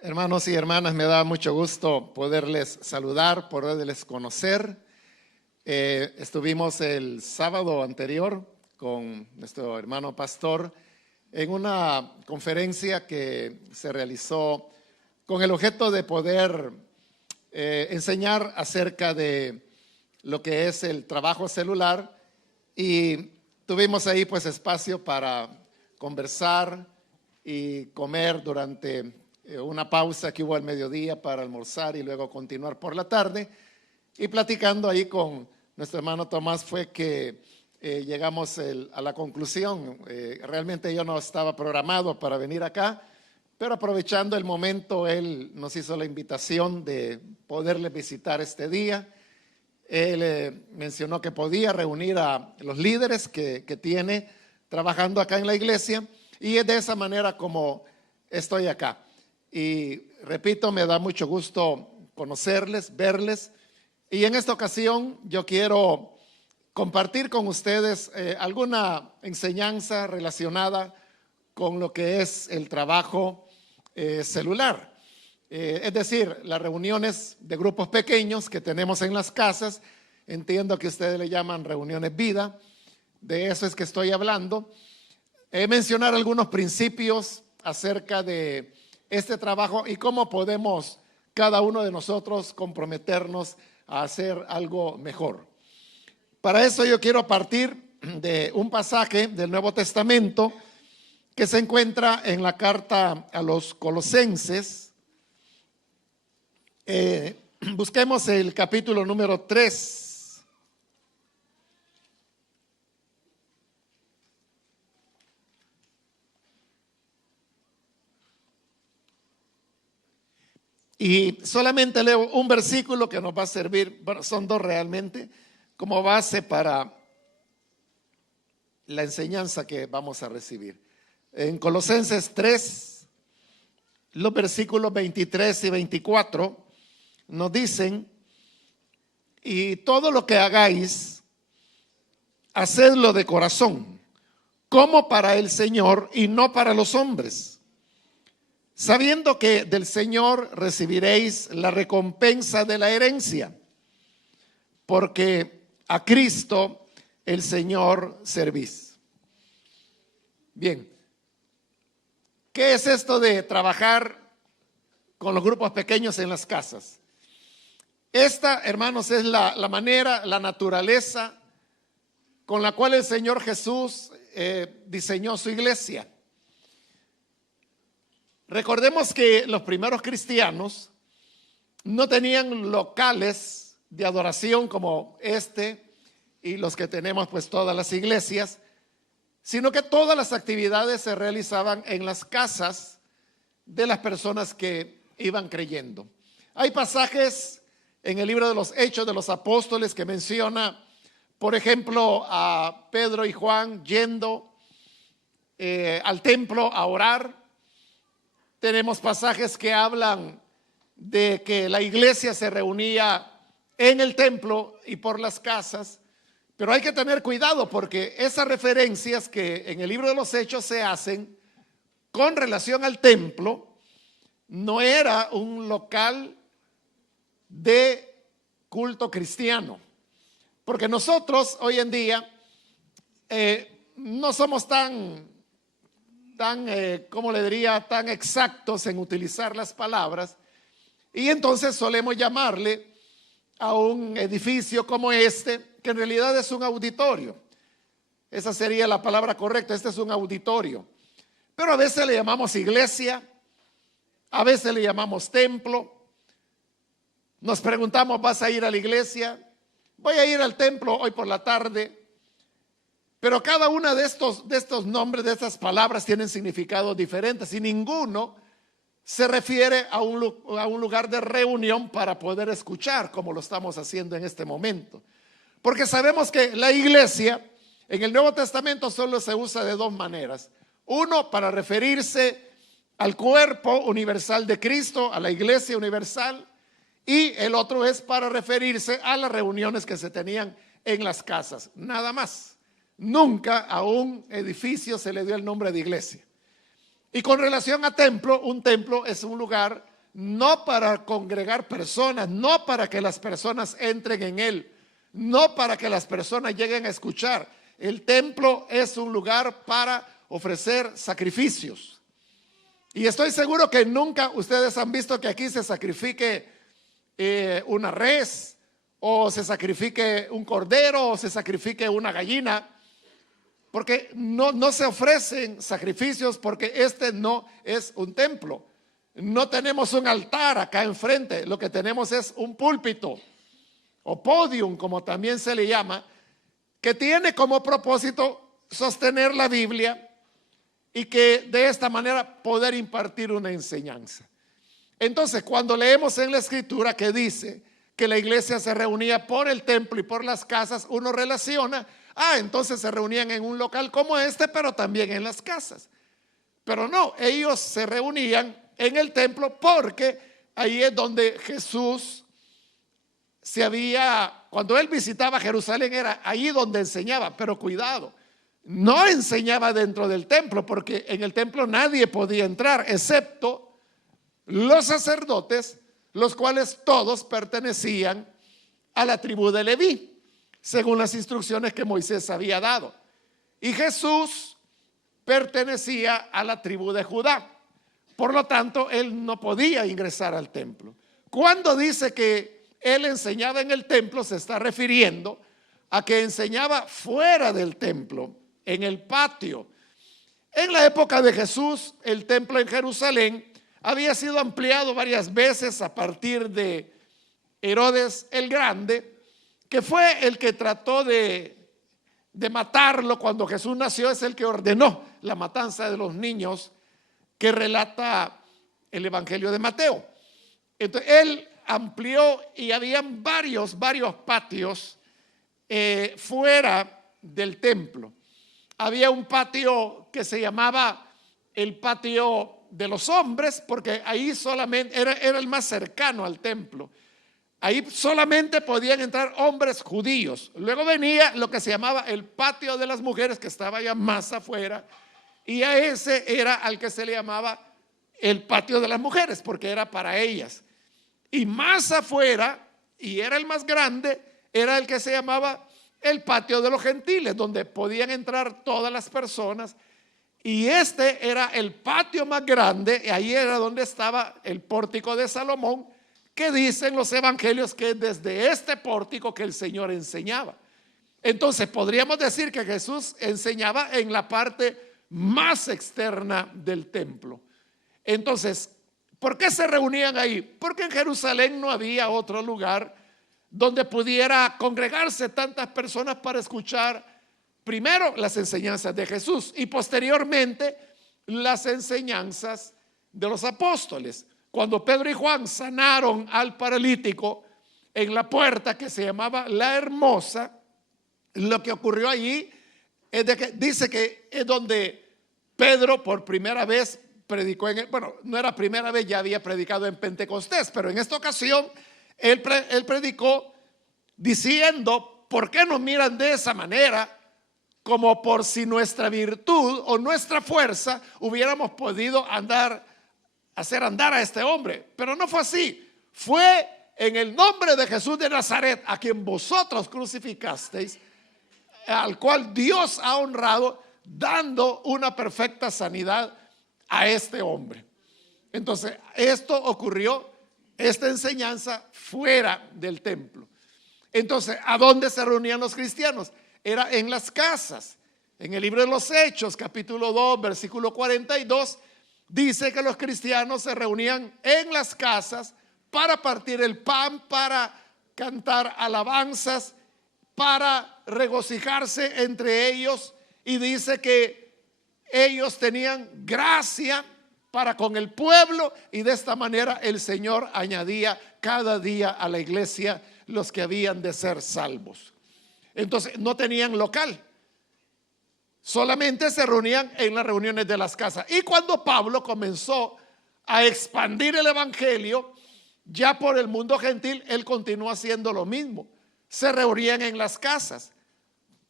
Hermanos y hermanas, me da mucho gusto poderles saludar, poderles conocer. Estuvimos el sábado anterior con nuestro hermano pastor en una conferencia que se realizó con el objeto de poder enseñar acerca de lo que es el trabajo celular, y tuvimos ahí pues espacio para conversar y comer durante una pausa que hubo al mediodía para almorzar y luego continuar por la tarde. Y platicando ahí con nuestro hermano Tomás fue que llegamos a la conclusión. Realmente yo no estaba programado para venir acá, pero aprovechando el momento, él nos hizo la invitación de poderle visitar este día. Él mencionó que podía reunir a los líderes que tiene trabajando acá en la iglesia, y es de esa manera como estoy acá. Y repito, me da mucho gusto conocerles, verles, y en esta ocasión yo quiero compartir con ustedes alguna enseñanza relacionada con lo que es el trabajo celular. Es decir, las reuniones de grupos pequeños que tenemos en las casas. Entiendo que ustedes le llaman reuniones vida. De eso es que estoy hablando. Mencionar algunos principios acerca de este trabajo y cómo podemos cada uno de nosotros comprometernos a hacer algo mejor. Para eso yo quiero partir de un pasaje del Nuevo Testamento que se encuentra en la carta a los Colosenses. Busquemos el capítulo número 3. Y solamente leo un versículo que nos va a servir, bueno, son dos realmente, como base para la enseñanza que vamos a recibir. En Colosenses 3, los versículos 23 y 24 nos dicen: y todo lo que hagáis, hacedlo de corazón, como para el Señor y no para los hombres, sabiendo que del Señor recibiréis la recompensa de la herencia, porque a Cristo el Señor servís. Bien, ¿qué es esto de trabajar con los grupos pequeños en las casas? Esta, hermanos, es la manera, la naturaleza con la cual el Señor Jesús diseñó su iglesia. Recordemos que los primeros cristianos no tenían locales de adoración como este y los que tenemos pues todas las iglesias, sino que todas las actividades se realizaban en las casas de las personas que iban creyendo. Hay pasajes en el libro de los Hechos de los Apóstoles que menciona, por ejemplo, a Pedro y Juan yendo al templo a orar. Tenemos pasajes que hablan de que la iglesia se reunía en el templo y por las casas, pero hay que tener cuidado porque esas referencias que en el libro de los Hechos se hacen con relación al templo no era un local de culto cristiano, porque nosotros hoy en día no somos tan, ¿cómo le diría?, tan exactos en utilizar las palabras, y entonces solemos llamarle a un edificio como este, que en realidad es un auditorio. Esa sería la palabra correcta. Este es un auditorio, pero a veces le llamamos iglesia, a veces le llamamos templo. Nos preguntamos: ¿vas a ir a la iglesia? Voy a ir al templo hoy por la tarde. Pero cada una de estos nombres, de estas palabras, tienen significados diferentes y ninguno se refiere a un lugar de reunión para poder escuchar, como lo estamos haciendo en este momento. Porque sabemos que la iglesia en el Nuevo Testamento solo se usa de dos maneras. Uno, para referirse al cuerpo universal de Cristo, a la iglesia universal, y el otro es para referirse a las reuniones que se tenían en las casas, nada más. Nunca a un edificio se le dio el nombre de iglesia. Y con relación a templo, un templo es un lugar no para congregar personas, no para que las personas entren en él, no para que las personas lleguen a escuchar. El templo es un lugar para ofrecer sacrificios. Y estoy seguro que nunca ustedes han visto que aquí se sacrifique una res, o se sacrifique un cordero, o se sacrifique una gallina, porque no se ofrecen sacrificios, porque este no es un templo. No tenemos un altar acá enfrente, lo que tenemos es un púlpito o podium, como también se le llama, que tiene como propósito sostener la Biblia y que de esta manera poder impartir una enseñanza. Entonces, cuando leemos en la Escritura que dice que la iglesia se reunía por el templo y por las casas, uno relaciona, entonces se reunían en un local como este, pero también en las casas. Pero no, ellos se reunían en el templo porque ahí es donde Jesús cuando él visitaba Jerusalén, era ahí donde enseñaba. Pero cuidado, no enseñaba dentro del templo, porque en el templo nadie podía entrar excepto los sacerdotes, los cuales todos pertenecían a la tribu de Leví, según las instrucciones que Moisés había dado. Y Jesús pertenecía a la tribu de Judá. Por lo tanto, él no podía ingresar al templo. Cuando dice que él enseñaba en el templo, se está refiriendo a que enseñaba fuera del templo, en el patio. En la época de Jesús, el templo en Jerusalén había sido ampliado varias veces a partir de Herodes el Grande, que fue el que trató de matarlo cuando Jesús nació. Es el que ordenó la matanza de los niños que relata el Evangelio de Mateo. Entonces él amplió y habían varios patios fuera del templo. Había un patio que se llamaba el patio de los hombres, porque ahí solamente era el más cercano al templo. Ahí solamente podían entrar hombres judíos. Luego venía lo que se llamaba el patio de las mujeres, que estaba ya más afuera, y a ese era al que se le llamaba el patio de las mujeres, porque era para ellas. Y más afuera, y era el más grande, era el que se llamaba el patio de los gentiles, donde podían entrar todas las personas. Y este era el patio más grande, y ahí era donde estaba el pórtico de Salomón, que dicen los evangelios que desde este pórtico que el Señor enseñaba. Entonces podríamos decir que Jesús enseñaba en la parte más externa del templo. Entonces, ¿por qué se reunían ahí? Porque en Jerusalén no había otro lugar donde pudiera congregarse tantas personas para escuchar primero las enseñanzas de Jesús y posteriormente las enseñanzas de los apóstoles. Cuando Pedro y Juan sanaron al paralítico en la puerta que se llamaba La Hermosa, lo que ocurrió allí es de que dice que es donde Pedro por primera vez predicó bueno, no era primera vez, ya había predicado en Pentecostés, pero en esta ocasión él predicó diciendo: ¿por qué nos miran de esa manera? Como por si nuestra virtud o nuestra fuerza hubiéramos podido hacer andar a este hombre. Pero no fue así. Fue en el nombre de Jesús de Nazaret, a quien vosotros crucificasteis, al cual Dios ha honrado, dando una perfecta sanidad a este hombre. Entonces esto ocurrió, esta enseñanza fuera del templo. Entonces, ¿a dónde se reunían los cristianos? Era en las casas. En el libro de los Hechos, capítulo 2, versículo 42, dice que los cristianos se reunían en las casas para partir el pan, para cantar alabanzas, para regocijarse entre ellos, y dice que ellos tenían gracia para con el pueblo, y de esta manera el Señor añadía cada día a la iglesia los que habían de ser salvos. Entonces no tenían local, solamente se reunían en las reuniones de las casas. Y cuando Pablo comenzó a expandir el evangelio ya por el mundo gentil, él continuó haciendo lo mismo. Se reunían en las casas.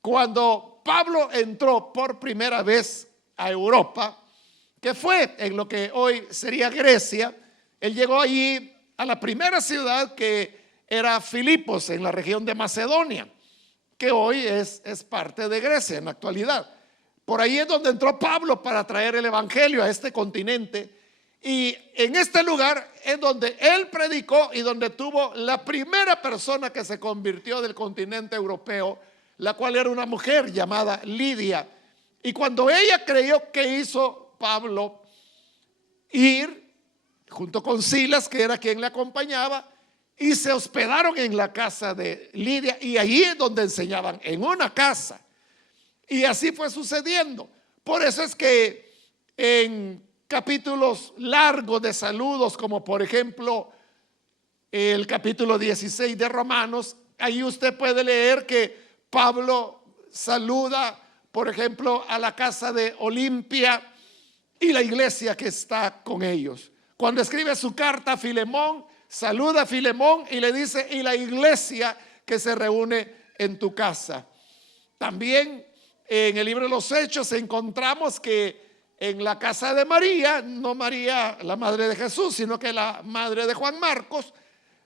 cuando Pablo entró por primera vez a Europa, que fue en lo que hoy sería Grecia, él llegó allí a la primera ciudad, que era Filipos, en la región de Macedonia, que hoy es parte de Grecia en la actualidad. Por ahí es donde entró Pablo para traer el evangelio a este continente. Y en este lugar es donde él predicó y donde tuvo la primera persona que se convirtió del continente europeo, la cual era una mujer llamada Lidia. Y cuando ella creyó, ¿qué hizo Pablo? Ir junto con Silas, que era quien le acompañaba, y se hospedaron en la casa de Lidia, y allí es donde enseñaban, en una casa. Y así fue sucediendo. Por eso es que en capítulos largos de saludos, como por ejemplo el capítulo 16 de Romanos, ahí usted puede leer que Pablo saluda, por ejemplo, a la casa de Olimpia y la iglesia que está con ellos. Cuando escribe su carta a Filemón, saluda a Filemón y le dice: y la iglesia que se reúne en tu casa. También en el libro de los Hechos encontramos que en la casa de María, no María la madre de Jesús, sino que la madre de Juan Marcos,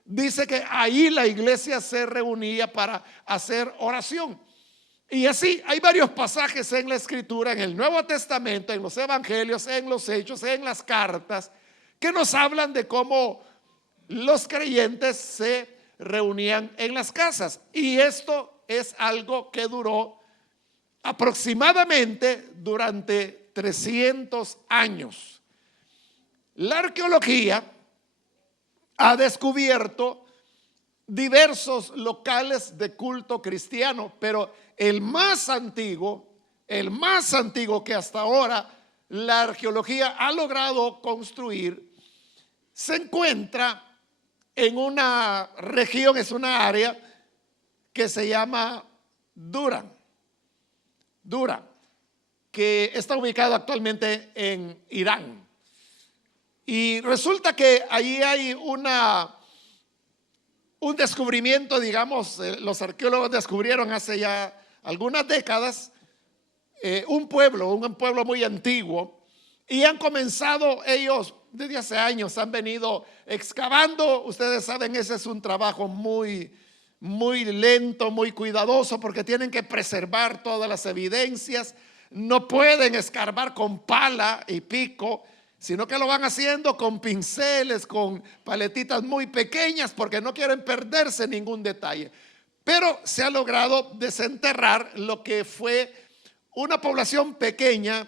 dice que ahí la iglesia se reunía para hacer oración. Y así hay varios pasajes en la escritura, en el Nuevo Testamento, en los evangelios, en los hechos, en las cartas, que nos hablan de cómo los creyentes se reunían en las casas. Y esto es algo que duró aproximadamente durante 300 años. La arqueología ha descubierto diversos locales de culto cristiano, pero el más antiguo que hasta ahora la arqueología ha logrado construir, se encuentra en una región, es una área que se llama Durán, que está ubicado actualmente en Irán. Y resulta que allí hay un descubrimiento, digamos, los arqueólogos descubrieron hace ya algunas décadas un pueblo muy antiguo, y han comenzado ellos desde hace años, han venido excavando. Ustedes saben, ese es un trabajo muy lento, muy cuidadoso, porque tienen que preservar todas las evidencias. No pueden escarbar con pala y pico, sino que lo van haciendo con pinceles, con paletitas muy pequeñas, porque no quieren perderse ningún detalle. Pero se ha logrado desenterrar lo que fue una población pequeña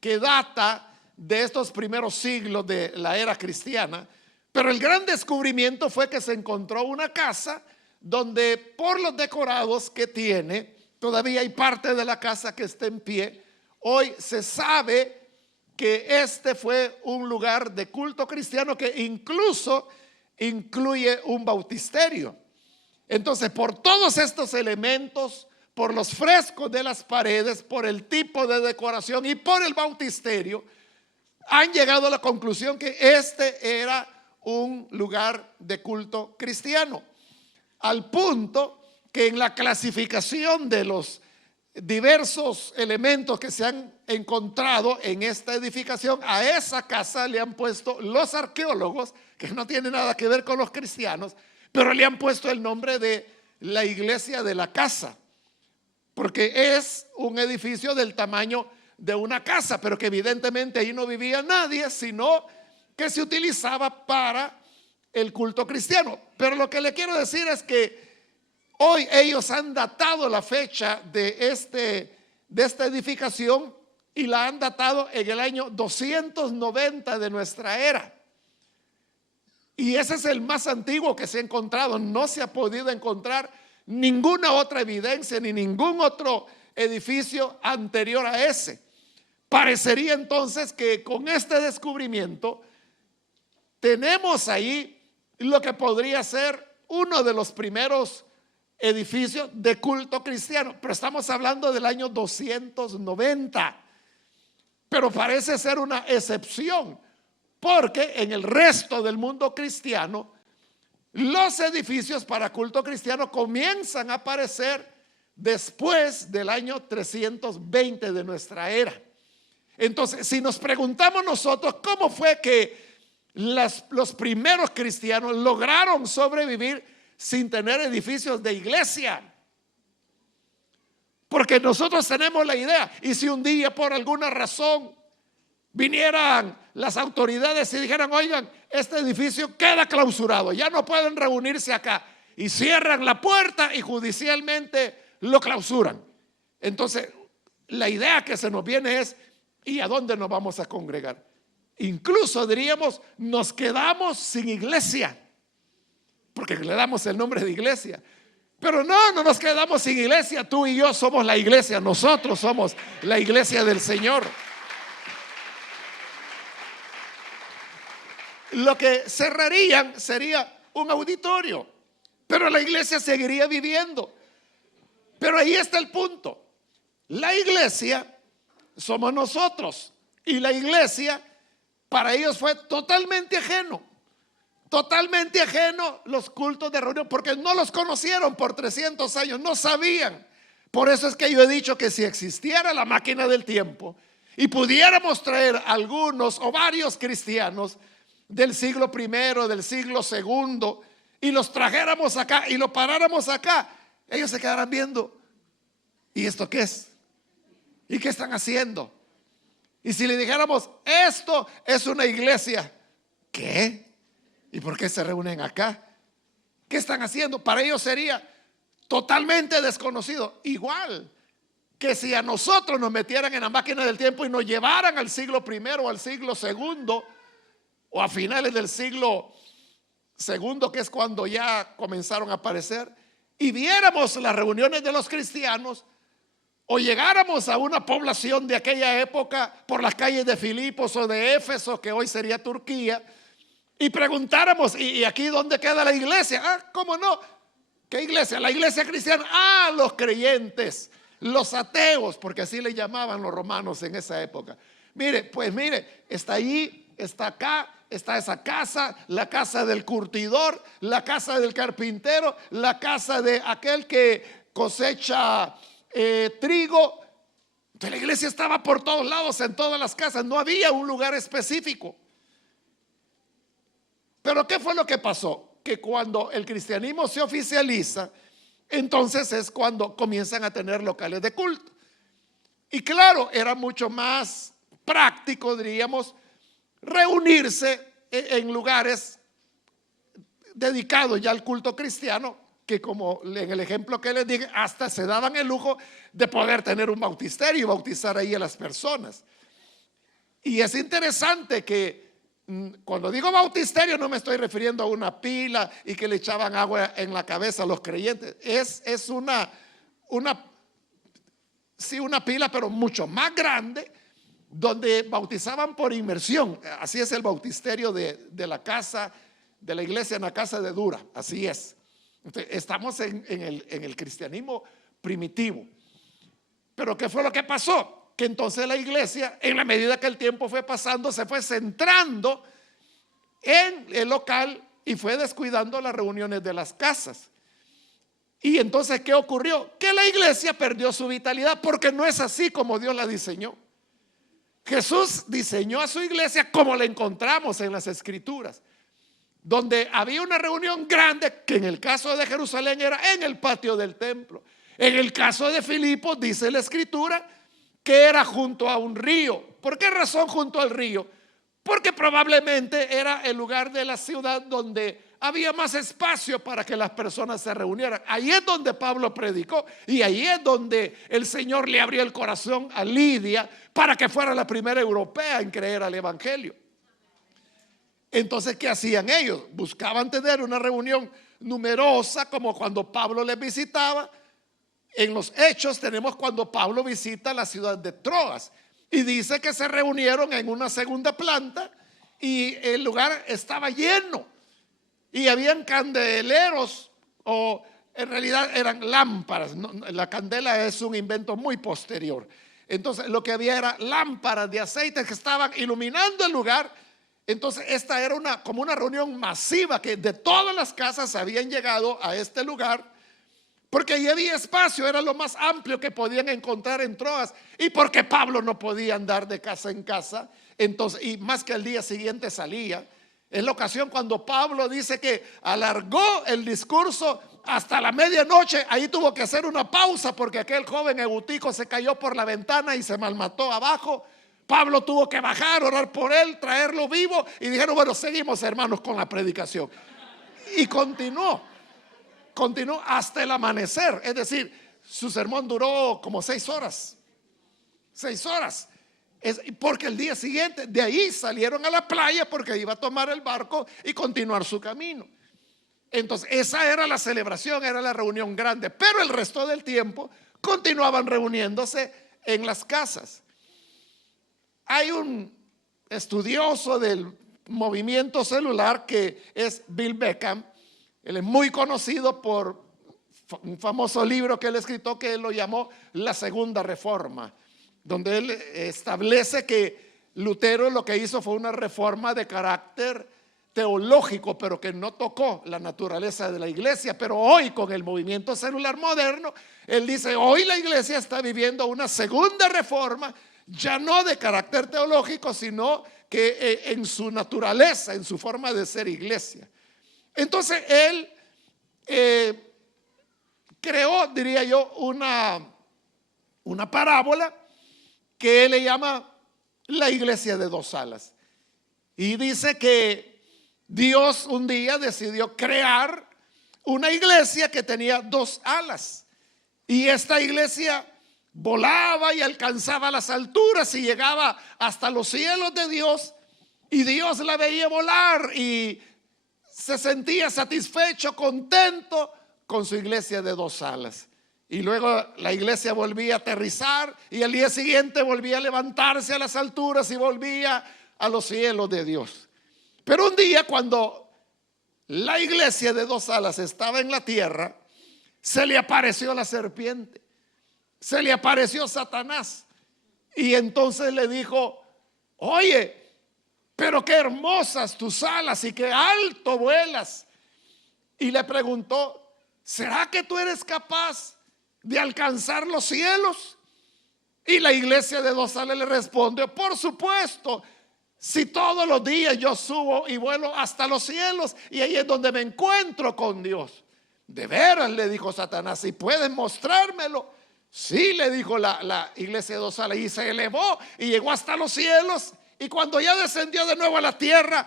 que data de estos primeros siglos de la era cristiana. Pero el gran descubrimiento fue que se encontró una casa donde, por los decorados que tiene, todavía hay parte de la casa que está en pie. Hoy se sabe que este fue un lugar de culto cristiano que incluso incluye un bautisterio. Entonces, por todos estos elementos, por los frescos de las paredes, por el tipo de decoración y por el bautisterio, han llegado a la conclusión que este era un lugar de culto cristiano, al punto que en la clasificación de los diversos elementos que se han encontrado en esta edificación, a esa casa le han puesto los arqueólogos, que no tiene nada que ver con los cristianos, pero le han puesto el nombre de la iglesia de la casa, porque es un edificio del tamaño de una casa, pero que evidentemente ahí no vivía nadie, sino que se utilizaba para el culto cristiano. Pero lo que le quiero decir es que hoy ellos han datado la fecha de esta edificación, y la han datado en el año 290 de nuestra era. Y ese es el más antiguo que se ha encontrado. No se ha podido encontrar ninguna otra evidencia ni ningún otro edificio anterior a ese. Parecería entonces que con este descubrimiento tenemos ahí lo que podría ser uno de los primeros edificios de culto cristiano, pero estamos hablando del año 290. Pero parece ser una excepción, porque en el resto del mundo cristiano los edificios para culto cristiano comienzan a aparecer después del año 320 de nuestra era. Entonces, si nos preguntamos nosotros cómo fue que los primeros cristianos lograron sobrevivir sin tener edificios de iglesia, porque nosotros tenemos la idea, y si un día por alguna razón vinieran las autoridades y dijeran: oigan, este edificio queda clausurado, ya no pueden reunirse acá, y cierran la puerta y judicialmente lo clausuran, entonces la idea que se nos viene es: ¿y a dónde nos vamos a congregar? Incluso diríamos: nos quedamos sin iglesia, porque le damos el nombre de iglesia. Pero no nos quedamos sin iglesia. Tú y yo somos la iglesia. Nosotros somos la iglesia del Señor. Lo que cerrarían sería un auditorio, pero la iglesia seguiría viviendo. Pero ahí está el punto. La iglesia somos nosotros, y la iglesia para ellos fue totalmente ajeno los cultos de reunión, porque no los conocieron por 300 años, no sabían. Por eso es que yo he dicho que si existiera la máquina del tiempo y pudiéramos traer algunos o varios cristianos del siglo primero, del siglo segundo, y los trajéramos acá y lo paráramos acá, ellos se quedarán viendo: ¿y esto qué es? ¿Y qué están haciendo? Y si le dijéramos: esto es una iglesia, ¿qué? ¿Y por qué se reúnen acá? ¿Qué están haciendo? Para ellos sería totalmente desconocido. Igual que si a nosotros nos metieran en la máquina del tiempo y nos llevaran al siglo primero o al siglo segundo, o a finales del siglo segundo, que es cuando ya comenzaron a aparecer, y viéramos las reuniones de los cristianos, o llegáramos a una población de aquella época por las calles de Filipos o de Éfeso, que hoy sería Turquía, y preguntáramos: ¿y aquí dónde queda la iglesia? ¿Cómo no? ¿Qué iglesia? La iglesia cristiana. Los creyentes, los ateos, porque así le llamaban los romanos en esa época. Mire, está allí, está acá, está esa casa, la casa del curtidor, la casa del carpintero, la casa de aquel que cosecha trigo. Entonces la iglesia estaba por todos lados, en todas las casas, no había un lugar específico. Pero ¿qué fue lo que pasó? Que cuando el cristianismo se oficializa, entonces es cuando comienzan a tener locales de culto. Y claro, era mucho más práctico, diríamos, reunirse en lugares dedicados ya al culto cristiano, que como en el ejemplo que les dije, hasta se daban el lujo de poder tener un bautisterio y bautizar ahí a las personas. Y es interesante que cuando digo bautisterio no me estoy refiriendo a una pila y que le echaban agua en la cabeza a los creyentes. Es una pila, pero mucho más grande, donde bautizaban por inmersión. Así es el bautisterio de la casa, de la iglesia en la casa de Dura. Así es. Entonces, estamos en el cristianismo primitivo. Pero ¿qué fue lo que pasó? Que entonces la iglesia, en la medida que el tiempo fue pasando, se fue centrando en el local y fue descuidando las reuniones de las casas. Y entonces, ¿qué ocurrió? Que la iglesia perdió su vitalidad, porque no es así como Dios la diseñó. Jesús diseñó a su iglesia como la encontramos en las escrituras, donde había una reunión grande, que en el caso de Jerusalén era en el patio del templo. En el caso de Filipos dice la escritura que era junto a un río. ¿Por qué razón junto al río? Porque probablemente era el lugar de la ciudad donde había más espacio para que las personas se reunieran. Ahí es donde Pablo predicó, y ahí es donde el Señor le abrió el corazón a Lidia para que fuera la primera europea en creer al evangelio. Entonces, ¿qué hacían ellos? Buscaban tener una reunión numerosa, como cuando Pablo les visitaba. En los Hechos tenemos cuando Pablo visita la ciudad de Troas y dice que se reunieron en una segunda planta y el lugar estaba lleno y habían candeleros, o en realidad eran lámparas. La candela es un invento muy posterior. Entonces lo que había era lámparas de aceite que estaban iluminando el lugar. Entonces esta era como una reunión masiva, que de todas las casas habían llegado a este lugar, porque ahí había espacio, era lo más amplio que podían encontrar en Troas, y porque Pablo no podía andar de casa en casa, entonces, y más que al día siguiente salía. Es la ocasión cuando Pablo dice que alargó el discurso hasta la medianoche. Ahí tuvo que hacer una pausa porque aquel joven Eutico se cayó por la ventana y se malmató abajo. Pablo tuvo que bajar, orar por él, traerlo vivo, y dijeron: bueno, seguimos, hermanos, con la predicación. Y continuó hasta el amanecer. Es decir, su sermón duró como 6 horas. 6 horas. Porque el día siguiente de ahí salieron a la playa porque iba a tomar el barco y continuar su camino. Entonces esa era la celebración, era la reunión grande. Pero el resto del tiempo continuaban reuniéndose en las casas. Hay un estudioso del movimiento celular que es Bill Beckham. Él es muy conocido por un famoso libro que él escribió, que él lo llamó La Segunda Reforma, donde él establece que Lutero lo que hizo fue una reforma de carácter teológico, pero que no tocó la naturaleza de la iglesia. Pero hoy, con el movimiento celular moderno, él dice: hoy la iglesia está viviendo una segunda reforma, ya no de carácter teológico, sino que en su naturaleza, en su forma de ser iglesia. Entonces él creó, diría yo, una parábola que él le llama la iglesia de 2 alas. Y dice que Dios un día decidió crear una iglesia que tenía 2 alas. Y esta iglesia volaba y alcanzaba las alturas y llegaba hasta los cielos de Dios. Y Dios la veía volar y se sentía satisfecho, contento con su iglesia de 2 alas. Y luego la iglesia volvía a aterrizar y al día siguiente volvía a levantarse a las alturas y volvía a los cielos de Dios. Pero un día, cuando la iglesia de 2 alas estaba en la tierra, se le apareció la serpiente, se le apareció Satanás, y entonces le dijo: oye, pero qué hermosas tus alas y qué alto vuelas. Y le preguntó: ¿será que tú eres capaz de alcanzar los cielos? Y la iglesia de 2 alas le responde: por supuesto, si todos los días yo subo y vuelo hasta los cielos, y ahí es donde me encuentro con Dios. De veras, le dijo Satanás, ¿si puedes mostrármelo? Sí, le dijo la iglesia de 2 alas, y se elevó y llegó hasta los cielos. Y cuando ya descendió de nuevo a la tierra,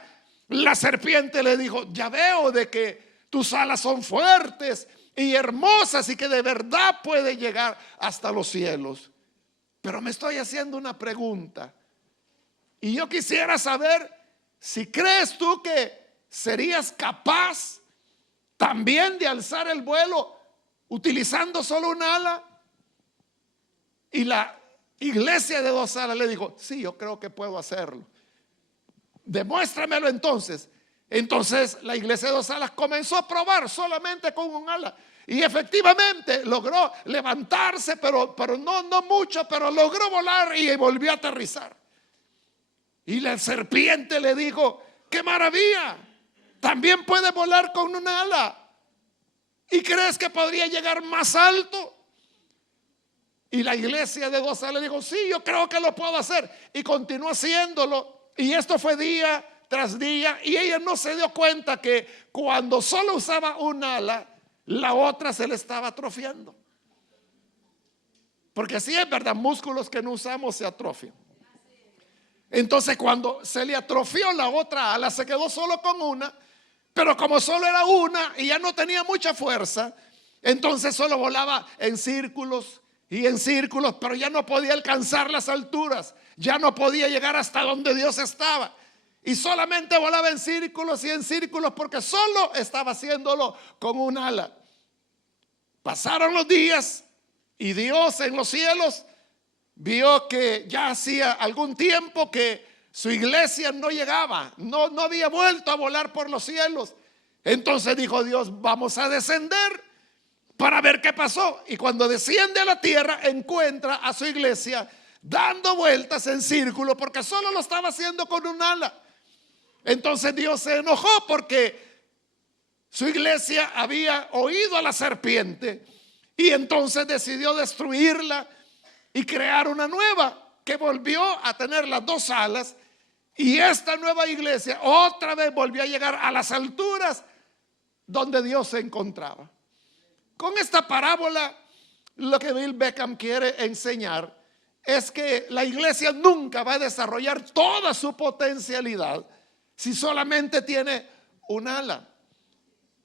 la serpiente le dijo: ya veo de que tus alas son fuertes y hermosas y que de verdad puede llegar hasta los cielos. Pero me estoy haciendo una pregunta, y yo quisiera saber si crees tú que serías capaz también de alzar el vuelo utilizando solo un ala. Y la iglesia de 2 alas le dijo: sí, yo creo que puedo hacerlo. Demuéstramelo entonces. Entonces la iglesia de 2 alas comenzó a probar solamente con un ala. Y efectivamente logró levantarse, pero no mucho, pero logró volar y volvió a aterrizar. Y la serpiente le dijo: ¡qué maravilla! También puede volar con una ala. ¿Y crees que podría llegar más alto? Y la iglesia de 2 alas le dijo: sí, yo creo que lo puedo hacer. Y continuó haciéndolo. Y esto fue día tras día. Y ella no se dio cuenta que cuando solo usaba un ala, la otra se le estaba atrofiando. Porque sí, es verdad, músculos que no usamos se atrofian. Entonces, cuando se le atrofió la otra ala, se quedó solo con una. Pero como solo era una y ya no tenía mucha fuerza, entonces solo volaba en círculos y en círculos, pero ya no podía alcanzar las alturas, ya no podía llegar hasta donde Dios estaba. Y solamente volaba en círculos y en círculos porque solo estaba haciéndolo con un ala. Pasaron los días y Dios en los cielos vio que ya hacía algún tiempo que su iglesia no llegaba, no había vuelto a volar por los cielos. Entonces dijo Dios: vamos a descender para ver qué pasó. Y cuando desciende a la tierra, encuentra a su iglesia dando vueltas en círculo porque solo lo estaba haciendo con un ala. Entonces Dios se enojó porque su iglesia había oído a la serpiente Y entonces decidió destruirla y crear una nueva que volvió a tener las dos alas. Y esta nueva iglesia otra vez volvió a llegar a las alturas donde Dios se encontraba. Con esta parábola, lo que Bill Beckham quiere enseñar es que la iglesia nunca va a desarrollar toda su potencialidad si solamente tiene un ala.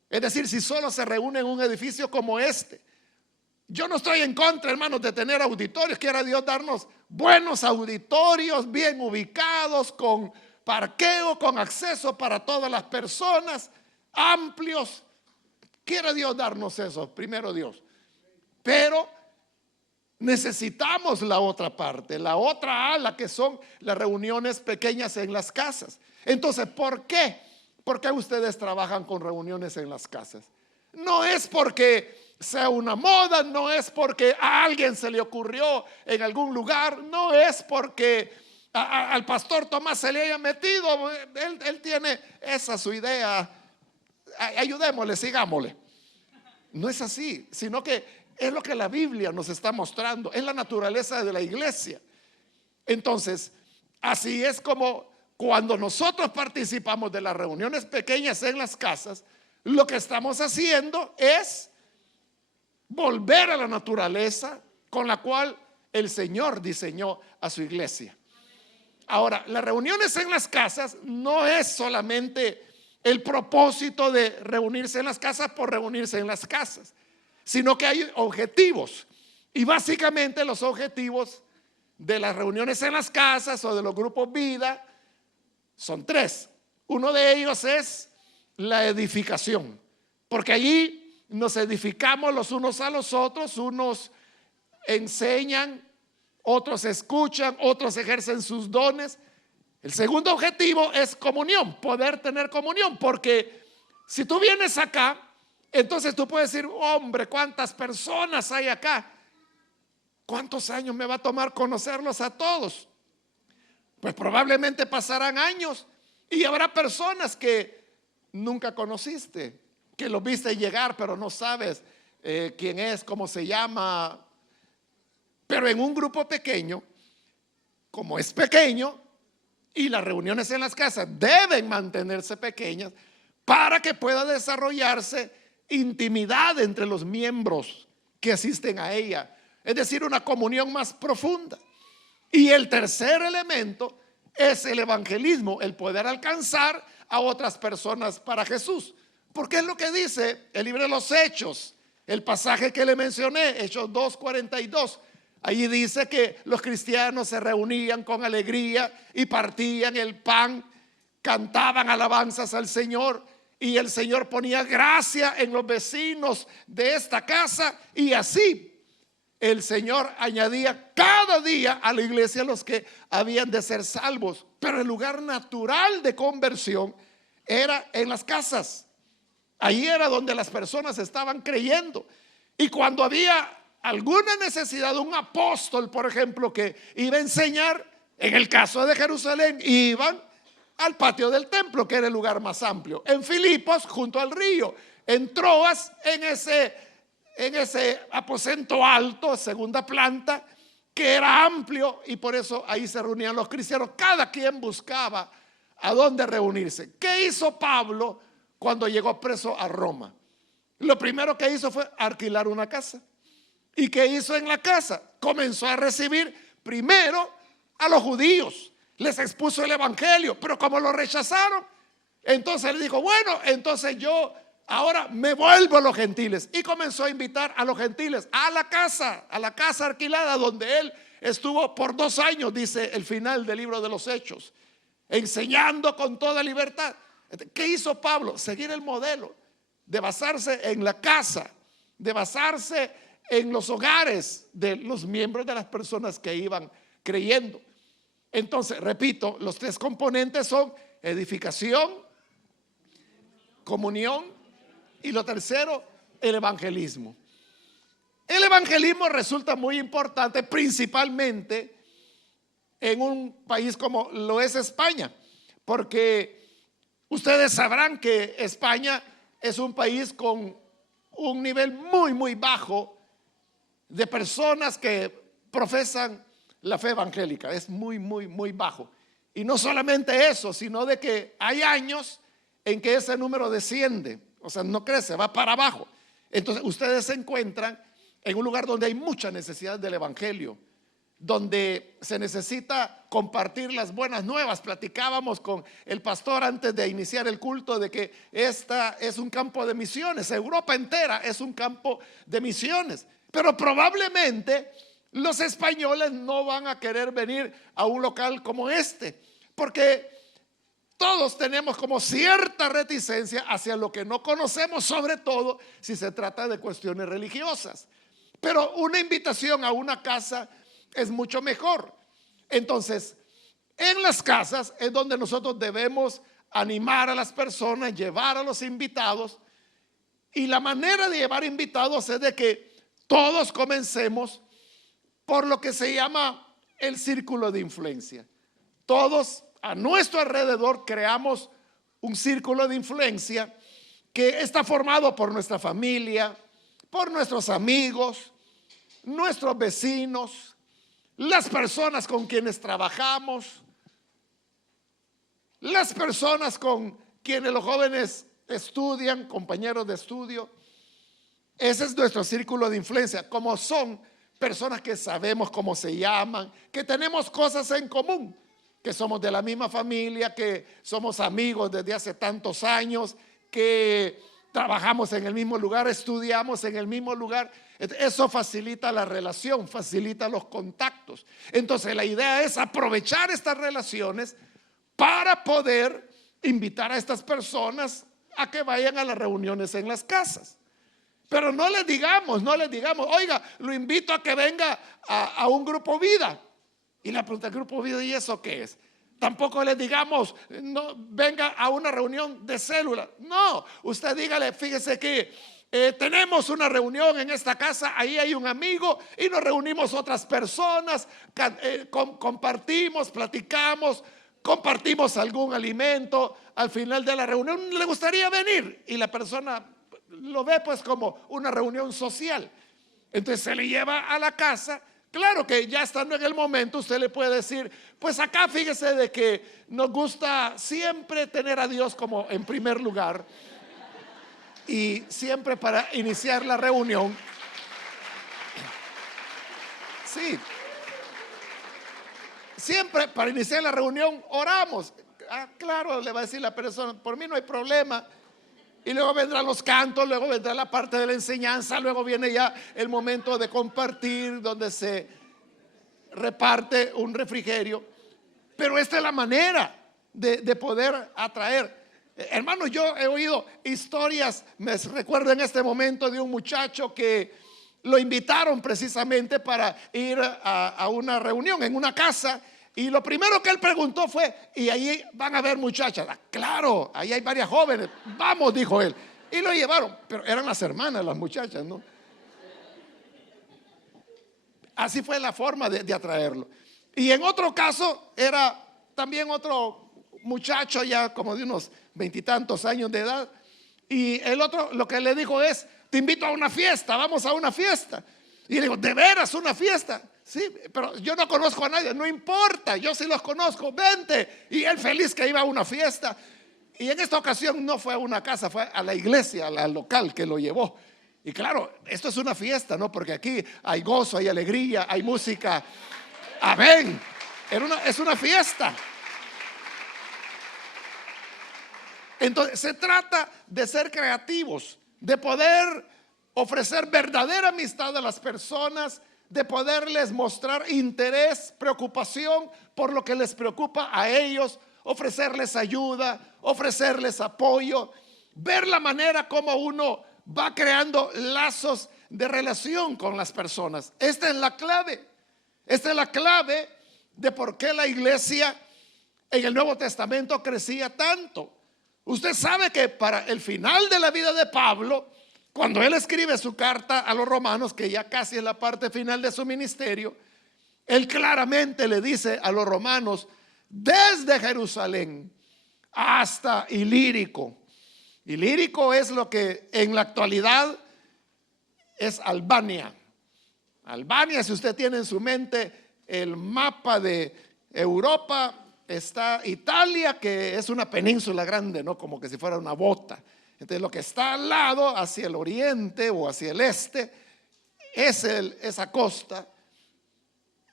Es decir, si solo se reúne en un edificio como este. Yo no estoy en contra, hermanos, de tener auditorios. Quiera Dios darnos buenos auditorios, bien ubicados, con parqueo, con acceso para todas las personas, amplios. Quiera Dios darnos eso, primero Dios. Pero necesitamos la otra parte, la otra ala, que son las reuniones pequeñas en las casas. Entonces, ¿por qué? ¿Por qué ustedes trabajan con reuniones en las casas? No es porque sea una moda, no es porque a alguien se le ocurrió en algún lugar, no es porque al pastor Tomás se le haya metido, él tiene esa su idea, ayudémosle, sigámosle. No es así, sino que es lo que la Biblia nos está mostrando, es la naturaleza de la iglesia. Entonces, así es como cuando nosotros participamos de las reuniones pequeñas en las casas, lo que estamos haciendo es volver a la naturaleza con la cual el Señor diseñó a su iglesia. Ahora, las reuniones en las casas no es solamente el propósito de reunirse en las casas por reunirse en las casas, sino que hay objetivos. Y básicamente los objetivos de las reuniones en las casas o de los grupos vida son tres. Uno de ellos es la edificación, porque allí nos edificamos los unos a los otros, unos enseñan, otros escuchan, otros ejercen sus dones. El segundo objetivo es comunión, poder tener comunión, porque si tú vienes acá, entonces tú puedes decir, hombre, ¿cuántas personas hay acá? ¿Cuántos años me va a tomar conocerlos a todos? Pues probablemente pasarán años y habrá personas que nunca conociste, que los viste llegar, pero no sabes quién es, cómo se llama. Pero en un grupo pequeño, como es pequeño, y las reuniones en las casas deben mantenerse pequeñas para que pueda desarrollarse intimidad entre los miembros que asisten a ella, es decir, una comunión más profunda. Y el tercer elemento es el evangelismo, el poder alcanzar a otras personas para Jesús. Porque es lo que dice el libro de los Hechos, el pasaje que le mencioné, Hechos 2:42. Allí dice que los cristianos se reunían con alegría y partían el pan, cantaban alabanzas al Señor, y el Señor ponía gracia en los vecinos de esta casa, y así el Señor añadía cada día a la iglesia los que habían de ser salvos. Pero el lugar natural de conversión era en las casas. Ahí era donde las personas estaban creyendo. Y cuando había alguna necesidad, un apóstol, por ejemplo, que iba a enseñar, en el caso de Jerusalén, iban al patio del templo, que era el lugar más amplio. En Filipos, junto al río. En Troas, en ese aposento alto, segunda planta, que era amplio, y por eso ahí se reunían los cristianos. Cada quien buscaba a dónde reunirse. ¿Qué hizo Pablo cuando llegó preso a Roma? Lo primero que hizo fue alquilar una casa. ¿Y qué hizo en la casa? Comenzó a recibir primero a los judíos, les expuso el evangelio, pero como lo rechazaron, entonces le dijo, bueno, entonces yo ahora me vuelvo a los gentiles. Y comenzó a invitar a los gentiles a la casa alquilada donde él estuvo por 2 años, dice el final del libro de los Hechos, enseñando con toda libertad. ¿Qué hizo Pablo? Seguir el modelo de basarse en la casa, de basarse en los hogares de los miembros de las personas que iban creyendo. Entonces, repito, los 3 componentes son edificación, comunión, y lo tercero, el evangelismo. El evangelismo resulta muy importante, principalmente en un país como lo es España, porque ustedes sabrán que España es un país con un nivel muy, muy bajo de personas que profesan la fe evangélica. Es muy, muy, muy bajo. Y no solamente eso, sino de que hay años en que ese número desciende, o sea, no crece, va para abajo. Entonces ustedes se encuentran en un lugar donde hay mucha necesidad del evangelio, donde se necesita compartir las buenas nuevas. Platicábamos con el pastor antes de iniciar el culto de que esta es un campo de misiones. Europa entera es un campo de misiones, pero probablemente los españoles no van a querer venir a un local como este, porque todos tenemos como cierta reticencia hacia lo que no conocemos, sobre todo si se trata de cuestiones religiosas. Pero una invitación a una casa es mucho mejor. Entonces, en las casas es donde nosotros debemos animar a las personas, llevar a los invitados. Y la manera de llevar invitados es de que todos comencemos por lo que se llama el círculo de influencia. Todos a nuestro alrededor creamos un círculo de influencia que está formado por nuestra familia, por nuestros amigos, nuestros vecinos, las personas con quienes trabajamos, las personas con quienes los jóvenes estudian, compañeros de estudio. Ese es nuestro círculo de influencia. Como son personas que sabemos cómo se llaman, que tenemos cosas en común, que somos de la misma familia, que somos amigos desde hace tantos años, que trabajamos en el mismo lugar, estudiamos en el mismo lugar. Eso facilita la relación, facilita los contactos. Entonces la idea es aprovechar estas relaciones para poder invitar a estas personas a que vayan a las reuniones en las casas. Pero no les digamos, oiga, lo invito a que venga a un grupo vida. Y la pregunta, grupo vida, ¿y eso qué es? Tampoco les digamos, no, venga a una reunión de célula. No, usted dígale, fíjese que tenemos una reunión en esta casa, ahí hay un amigo y nos reunimos otras personas, compartimos, platicamos, compartimos algún alimento. Al final de la reunión, ¿le gustaría venir? Y la persona lo ve pues como una reunión social. Entonces se le lleva a la casa. Claro que ya estando en el momento usted le puede decir, pues acá fíjese de que nos gusta siempre tener a Dios como en primer lugar, y siempre para iniciar la reunión, sí, siempre para iniciar la reunión oramos. Claro, le va a decir la persona, por mí no hay problema. Y luego vendrán los cantos, luego vendrá la parte de la enseñanza, luego viene ya el momento de compartir, donde se reparte un refrigerio. Pero esta es la manera de poder atraer. Hermano, yo he oído historias, me recuerdo en este momento de un muchacho que lo invitaron precisamente para ir a una reunión en una casa. Y lo primero que él preguntó fue, ¿y ahí van a haber muchachas? Claro, ahí hay varias jóvenes. Vamos, dijo él. Y lo llevaron, pero eran las hermanas, las muchachas, ¿no? Así fue la forma de atraerlo. Y en otro caso, era también otro muchacho ya como de unos 20 y tantos años de edad. Y el otro lo que le dijo es, te invito a una fiesta, vamos a una fiesta. Y le digo, ¿de veras una fiesta? Sí, pero yo no conozco a nadie. No importa, yo sí los conozco, vente. Y él feliz que iba a una fiesta. Y en esta ocasión no fue a una casa, fue a la iglesia, al local que lo llevó. Y claro, esto es una fiesta, ¿no? Porque aquí hay gozo, hay alegría, hay música. Amén. Es una fiesta. Entonces se trata de ser creativos, de poder ofrecer verdadera amistad a las personas, de poderles mostrar interés, preocupación por lo que les preocupa a ellos, ofrecerles ayuda, ofrecerles apoyo, ver la manera como uno va creando lazos de relación con las personas. Esta es la clave. Esta es la clave de por qué la iglesia en el Nuevo Testamento crecía tanto. Usted sabe que para el final de la vida de Pablo, cuando él escribe su carta a los romanos, que ya casi es la parte final de su ministerio, él claramente le dice a los romanos, desde Jerusalén hasta Ilírico. Ilírico es lo que en la actualidad es Albania. Albania, si usted tiene en su mente el mapa de Europa, está Italia, que es una península grande, ¿no? Como que si fuera una bota. Entonces lo que está al lado, hacia el oriente o hacia el este, esa costa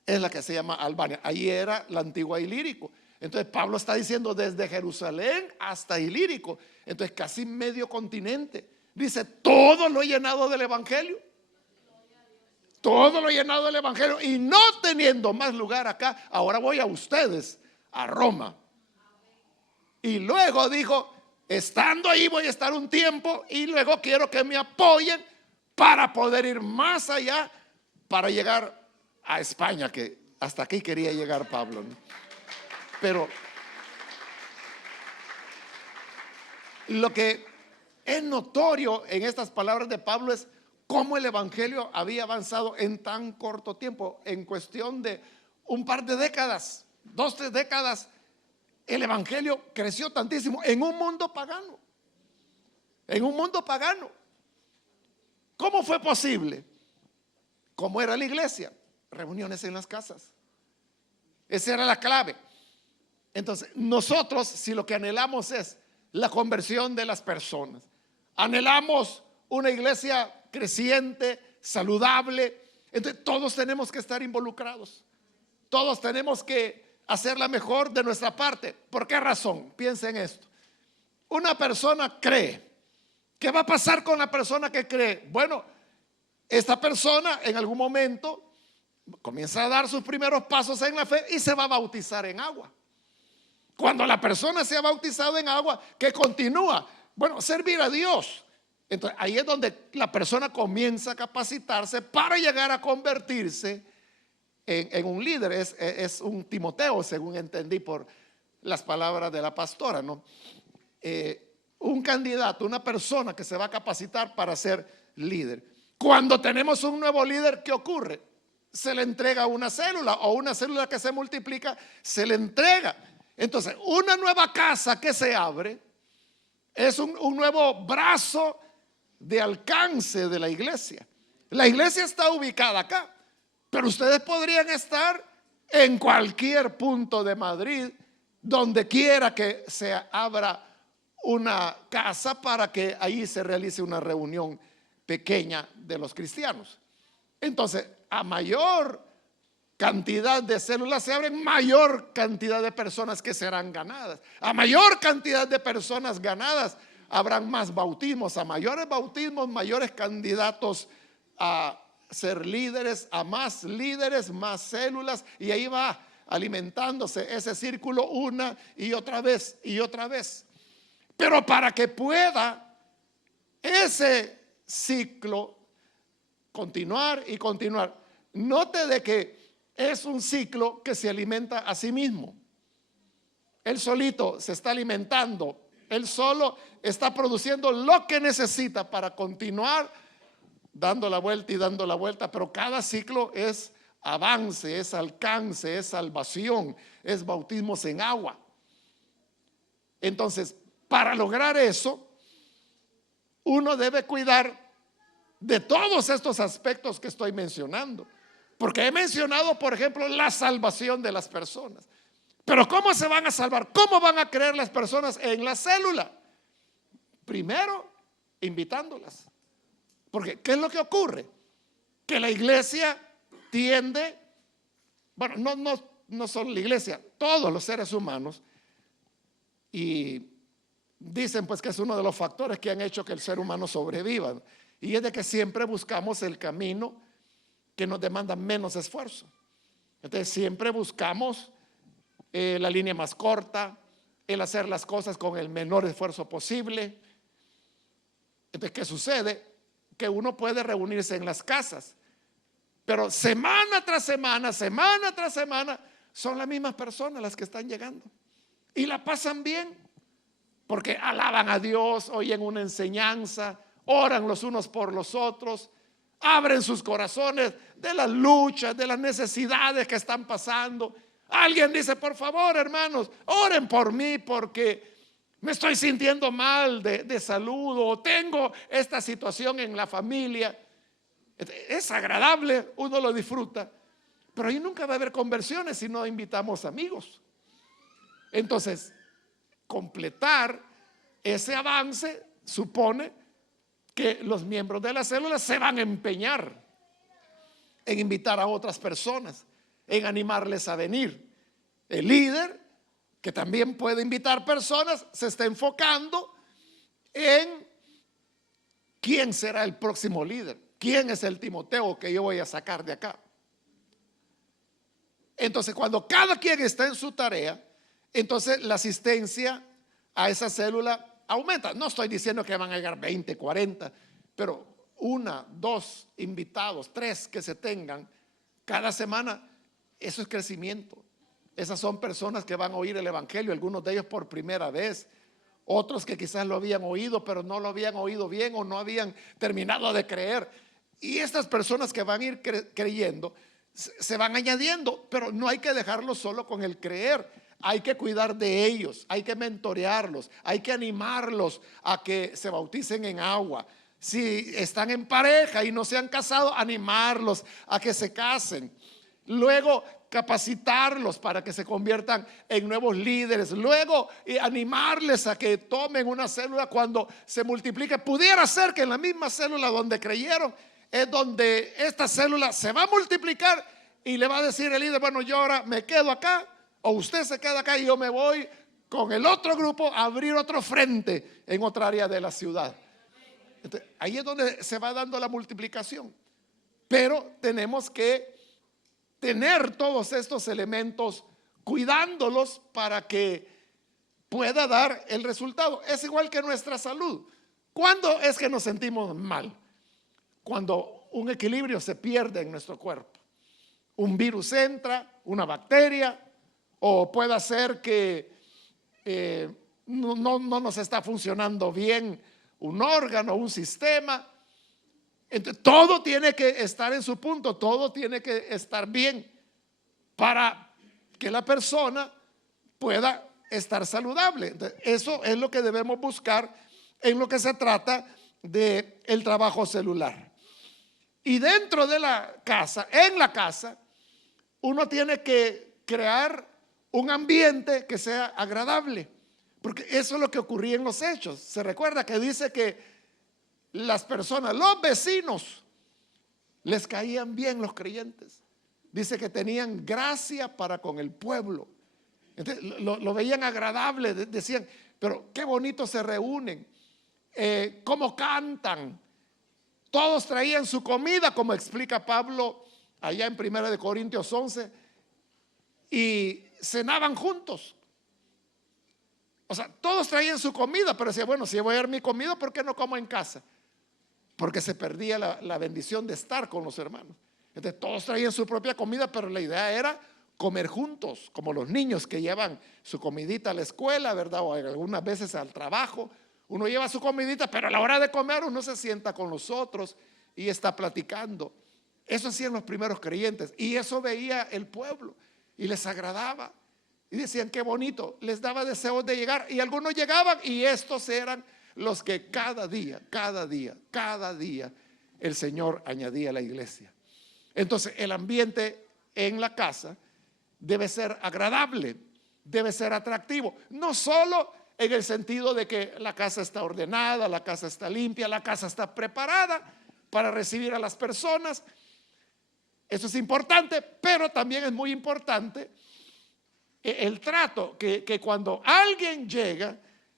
es la que se llama Albania. Ahí era la antigua Ilírico. Entonces Pablo está diciendo desde Jerusalén hasta Ilírico. Entonces casi medio continente. Dice, todo lo he llenado del evangelio. Todo lo he llenado del evangelio. Y no teniendo más lugar acá, ahora voy a ustedes, a Roma. Y luego dijo, estando ahí voy a estar un tiempo y luego quiero que me apoyen para poder ir más allá, para llegar a España, que hasta aquí quería llegar Pablo, ¿no? Pero lo que es notorio en estas palabras de Pablo es cómo el evangelio había avanzado en tan corto tiempo. En cuestión de un par de décadas, 2-3 décadas, el evangelio creció tantísimo en un mundo pagano. En un mundo pagano. ¿Cómo fue posible? ¿Cómo era la iglesia? Reuniones en las casas. Esa era la clave. Entonces, nosotros, si lo que anhelamos es la conversión de las personas, anhelamos una iglesia creciente, saludable, entonces todos tenemos que estar involucrados. Todos tenemos que hacer la mejor de nuestra parte. ¿Por qué razón? Piensen en esto. Una persona cree. ¿Qué va a pasar con la persona que cree? Bueno, esta persona en algún momento comienza a dar sus primeros pasos en la fe y se va a bautizar en agua. Cuando la persona se ha bautizado en agua, ¿qué continúa? Bueno, servir a Dios. Entonces ahí es donde la persona comienza a capacitarse para llegar a convertirse en un líder. Es un Timoteo, según entendí por las palabras de la pastora, ¿no? Un candidato, una persona que se va a capacitar para ser líder. Cuando tenemos un nuevo líder, ¿qué ocurre? Se le entrega una célula, o una célula que se multiplica, se le entrega. Entonces, una nueva casa que se abre es un nuevo brazo de alcance de la iglesia. La iglesia está ubicada acá, pero ustedes podrían estar en cualquier punto de Madrid, donde quiera que se abra una casa para que ahí se realice una reunión pequeña de los cristianos. Entonces, a mayor cantidad de células se abren, mayor cantidad de personas que serán ganadas. A mayor cantidad de personas ganadas, habrán más bautismos. A mayores bautismos, mayores candidatos a ser líderes, a más líderes, más células, y ahí va alimentándose ese círculo una y otra vez y otra vez. Pero para que pueda ese ciclo continuar y continuar, note de que es un ciclo que se alimenta a sí mismo. Él solito se está alimentando, él solo está produciendo lo que necesita para continuar dando la vuelta y dando la vuelta. Pero cada ciclo es avance, es alcance, es salvación, es bautismos en agua. Entonces, para lograr eso, uno debe cuidar de todos estos aspectos que estoy mencionando. Porque he mencionado, por ejemplo, la salvación de las personas. Pero ¿cómo se van a salvar? ¿Cómo van a creer las personas en la célula? Primero, invitándolas. Porque ¿qué es lo que ocurre? Que la iglesia tiende, bueno, no solo la iglesia, todos los seres humanos, y dicen pues que es uno de los factores que han hecho que el ser humano sobreviva, y es de que siempre buscamos el camino que nos demanda menos esfuerzo. Entonces siempre buscamos la línea más corta, el hacer las cosas con el menor esfuerzo posible. Entonces, ¿qué sucede? Que uno puede reunirse en las casas, pero semana tras semana, son las mismas personas las que están llegando y la pasan bien, porque alaban a Dios, oyen una enseñanza, oran los unos por los otros, abren sus corazones de las luchas, de las necesidades que están pasando. Alguien dice, por favor, hermanos, oren por mí porque me estoy sintiendo mal de salud, o tengo esta situación en la familia. Es agradable, uno lo disfruta, pero ahí nunca va a haber conversiones si no invitamos amigos. Entonces, completar ese avance supone que los miembros de la célula se van a empeñar en invitar a otras personas, en animarles a venir. El líder, que también puede invitar personas, se está enfocando en quién será el próximo líder, quién es el Timoteo que yo voy a sacar de acá. Entonces, cuando cada quien está en su tarea, entonces la asistencia a esa célula aumenta. No estoy diciendo que van a llegar 20, 40, pero 1, 2 invitados, 3 que se tengan cada semana, eso es crecimiento. Esas son personas que van a oír el evangelio, algunos de ellos por primera vez, otros que quizás lo habían oído, pero no lo habían oído bien o no habían terminado de creer. Y estas personas que van a ir creyendo se van añadiendo, pero no hay que dejarlos solo con el creer. Hay que cuidar de ellos, hay que mentorearlos, hay que animarlos a que se bauticen en agua. Si están en pareja y no se han casado, animarlos a que se casen. Luego capacitarlos para que se conviertan en nuevos líderes. Luego animarles a que tomen una célula cuando se multiplique. Pudiera ser que en la misma célula donde creyeron es donde esta célula se va a multiplicar y le va a decir el líder: bueno, yo ahora me quedo acá, o usted se queda acá y yo me voy con el otro grupo a abrir otro frente en otra área de la ciudad. Entonces, ahí es donde se va dando la multiplicación. Pero tenemos que tener todos estos elementos, cuidándolos para que pueda dar el resultado. Es igual que nuestra salud. ¿Cuándo es que nos sentimos mal? Cuando un equilibrio se pierde en nuestro cuerpo. Un virus entra, una bacteria, o puede ser que no nos está funcionando bien un órgano, un sistema. Entonces, todo tiene que estar en su punto, todo tiene que estar bien para que la persona pueda estar saludable. Entonces, eso es lo que debemos buscar en lo que se trata del trabajo celular. Y dentro de la casa, en la casa, uno tiene que crear un ambiente que sea agradable, porque eso es lo que ocurría en los Hechos. Se recuerda que dice que las personas, los vecinos, les caían bien los creyentes. Dice que tenían gracia para con el pueblo. Entonces, lo veían agradable, decían: pero qué bonito se reúnen, cómo cantan. Todos traían su comida, como explica Pablo allá en 1 Corintios 11, y cenaban juntos. O sea, todos traían su comida, pero decía: bueno, si voy a dar mi comida, ¿por qué no como en casa? Porque se perdía la bendición de estar con los hermanos. Entonces, todos traían su propia comida, pero la idea era comer juntos, como los niños que llevan su comidita a la escuela, ¿verdad? O algunas veces al trabajo. Uno lleva su comidita, pero a la hora de comer uno se sienta con los otros y está platicando. Eso hacían los primeros creyentes, y eso veía el pueblo y les agradaba. Y decían: qué bonito, les daba deseos de llegar. Y algunos llegaban, y estos eran los que cada día el Señor añadía a la iglesia. Entonces, el ambiente en la casa debe ser agradable, debe ser atractivo. No solo en el sentido de que la casa está ordenada, la casa está limpia, la casa está preparada para recibir a las personas. Eso es importante, pero también es muy importante el trato, que cuando alguien llega,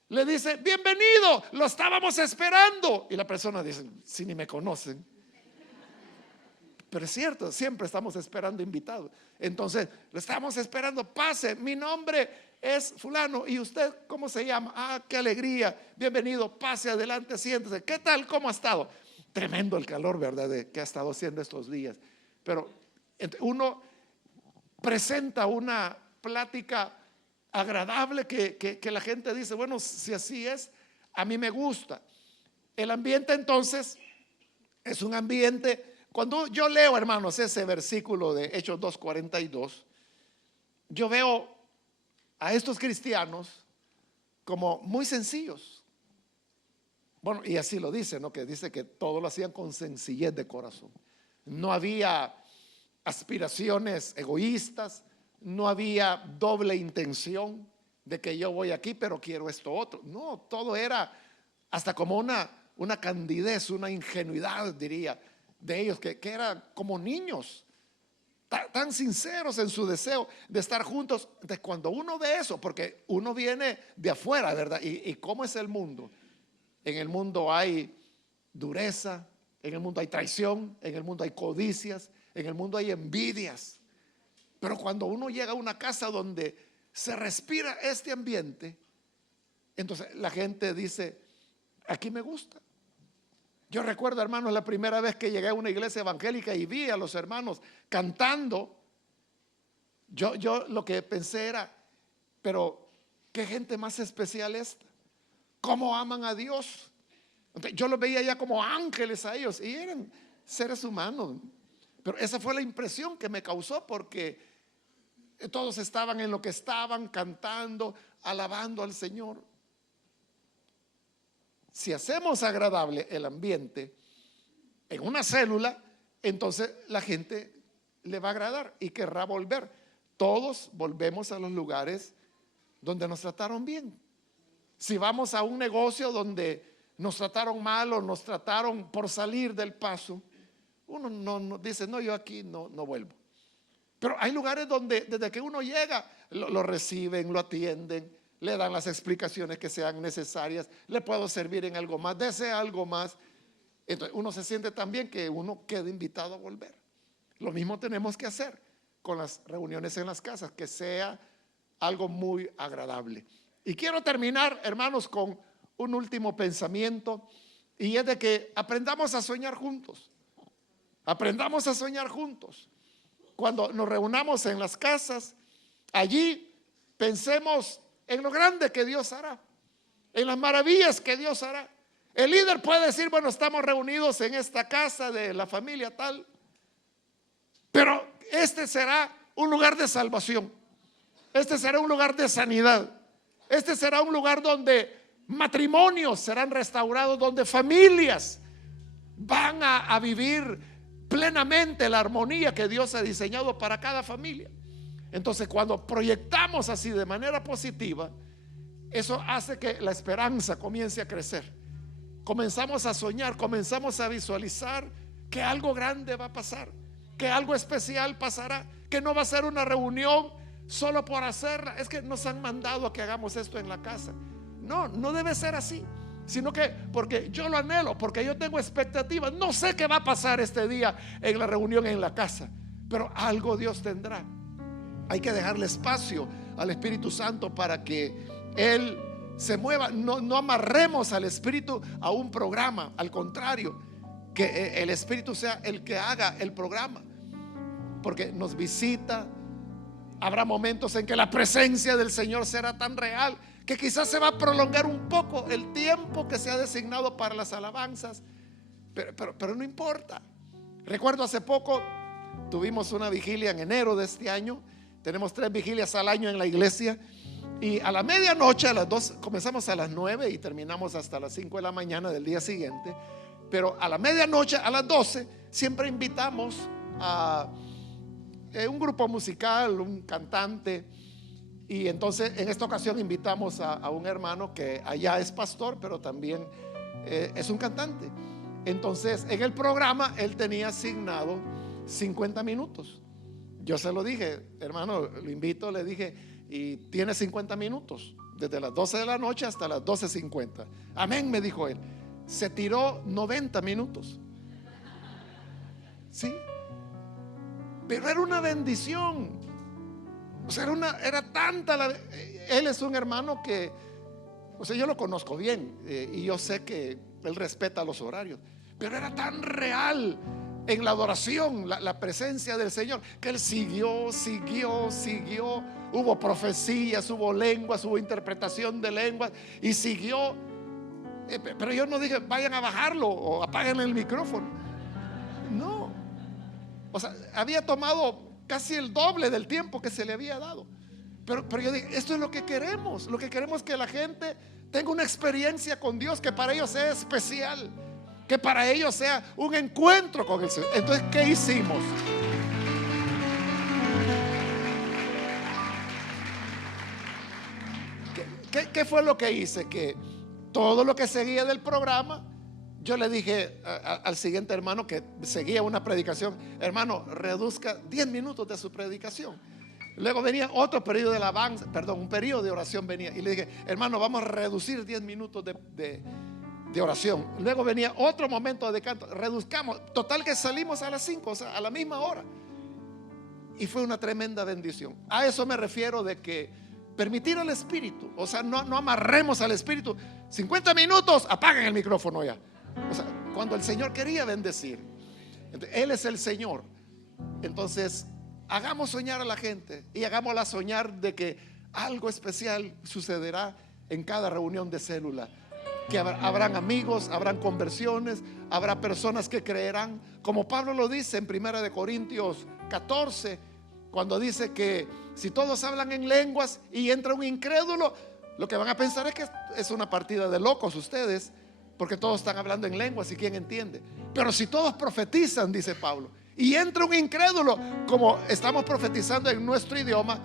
le dice: bienvenido, lo estábamos esperando. Y la persona dice: si ni me conocen. Pero es cierto, siempre estamos esperando invitados. Entonces, lo estamos esperando: pase, mi nombre es fulano, ¿y usted cómo se llama? Ah, qué alegría, bienvenido, pase adelante, siéntese. ¿Qué tal? ¿Cómo ha estado? Tremendo el calor, ¿verdad?, que ha estado haciendo estos días. Pero uno presenta una plática agradable que la gente dice: bueno, si así es, a mí me gusta. El ambiente entonces es un ambiente. Cuando yo leo, hermanos, ese versículo de Hechos 2:42, yo veo a estos cristianos como muy sencillos. Bueno, y así lo dice, ¿no? Que dice que todo lo hacían con sencillez de corazón. no había aspiraciones egoístas, no había doble intención de que yo voy aquí pero quiero esto otro. No, todo era hasta como una candidez, una ingenuidad, diría, de ellos, que eran como niños, tan sinceros en su deseo de estar juntos. Entonces, cuando uno ve eso, porque uno viene de afuera, ¿verdad? ¿Y cómo es el mundo? En el mundo hay dureza, en el mundo hay traición, en el mundo hay codicias, en el mundo hay envidias. Pero cuando uno llega a una casa donde se respira este ambiente, entonces la gente dice, aquí me gusta. Yo recuerdo, hermanos, la primera vez que llegué a una iglesia evangélica y vi a los hermanos cantando, yo lo que pensé era, pero qué gente más especial esta, cómo aman a Dios. Entonces, yo los veía ya como ángeles a ellos y eran seres humanos. Pero esa fue la impresión que me causó, porque todos estaban en lo que estaban, cantando, alabando al Señor. Si hacemos agradable el ambiente en una célula, entonces la gente le va a agradar y querrá volver. Todos volvemos a los lugares donde nos trataron bien. Si vamos a un negocio donde nos trataron mal o nos trataron por salir del paso, uno no dice, no, yo aquí no vuelvo. Pero hay lugares donde desde que uno llega lo reciben, lo atienden, le dan las explicaciones que sean necesarias, le puedo servir en algo más, desea algo más. Entonces uno se siente también que uno queda invitado a volver. Lo mismo tenemos que hacer con las reuniones en las casas, que sea algo muy agradable. Y quiero terminar, hermanos, con un último pensamiento, y es de que aprendamos a soñar juntos. Aprendamos a soñar juntos. Cuando nos reunamos en las casas, allí pensemos en lo grande que Dios hará, en las maravillas que Dios hará. El líder puede decir, bueno, estamos reunidos en esta casa de la familia tal, pero este será un lugar de salvación, este será un lugar de sanidad, este será un lugar donde matrimonios serán restaurados, donde familias van a vivir plenamente la armonía que Dios ha diseñado para cada familia. Entonces, cuando proyectamos así de manera positiva, eso hace que la esperanza comience a crecer. Comenzamos a soñar, comenzamos a visualizar que algo grande va a pasar, que algo especial pasará, que no va a ser una reunión solo por hacerla. Es que nos han mandado a que hagamos esto en la casa. No debe ser así, sino que porque yo lo anhelo, porque yo tengo expectativas. No sé qué va a pasar este día en la reunión en la casa, pero algo Dios tendrá. Hay que dejarle espacio al Espíritu Santo para que Él se mueva. No amarremos al Espíritu a un programa, al contrario, que el Espíritu sea el que haga el programa, porque nos visita. Habrá momentos en que la presencia del Señor será tan real que quizás se va a prolongar un poco el tiempo que se ha designado para las alabanzas, pero no importa. Recuerdo hace poco tuvimos una vigilia en enero de este año. Tenemos 3 vigilias al año en la iglesia, y a la medianoche, a las 2, comenzamos a las 9 y terminamos hasta las 5 de la mañana del día siguiente. Pero a la medianoche, a las 12, siempre invitamos a un grupo musical, un cantante. Y entonces en esta ocasión invitamos a un hermano que allá es pastor, pero también es un cantante. Entonces en el programa él tenía asignado 50 minutos. Yo se lo dije, hermano, lo invito, le dije, y tiene 50 minutos, desde las 12 de la noche hasta las 12:50. Amén, me dijo él. Se tiró 90 minutos. Sí, pero era una bendición. O sea, era tanta él es un hermano que, o sea, yo lo conozco bien, y yo sé que él respeta los horarios, pero era tan real en la adoración, la presencia del Señor, que él siguió. Hubo profecías, hubo lenguas, hubo interpretación de lenguas, y siguió. Pero yo no dije, vayan a bajarlo o apaguen el micrófono. No. O sea, había tomado casi el doble del tiempo que se le había dado. Pero yo dije, esto es lo que queremos. Lo que queremos es que la gente tenga una experiencia con Dios que para ellos sea especial. que para ellos sea un encuentro con el Señor. Entonces, ¿qué hicimos? ¿Qué fue lo que hice? Que todo lo que seguía del programa, yo le dije al siguiente hermano que seguía una predicación: hermano, reduzca 10 minutos de su predicación. Luego venía otro periodo de alabanza, perdón, un periodo de oración venía, y le dije: hermano, vamos a reducir 10 minutos de oración. Luego venía otro momento de canto, reduzcamos. Total que salimos a las 5, o sea, a la misma hora. Y fue una tremenda bendición. A eso me refiero de que permitir al Espíritu, o sea, no amarremos al Espíritu. 50 minutos, apaguen el micrófono ya. O sea, cuando el Señor quería bendecir, Él es el Señor. Entonces, hagamos soñar a la gente y hagámosla soñar de que algo especial sucederá en cada reunión de célula. Que habrán amigos, habrán conversiones, habrá personas que creerán, como Pablo lo dice en 1 Corintios 14, cuando dice que si todos hablan en lenguas y entra un incrédulo, lo que van a pensar es que es una partida de locos ustedes, porque todos están hablando en lenguas y quién entiende. Pero si todos profetizan, dice Pablo, y entra un incrédulo, como estamos profetizando en nuestro idioma,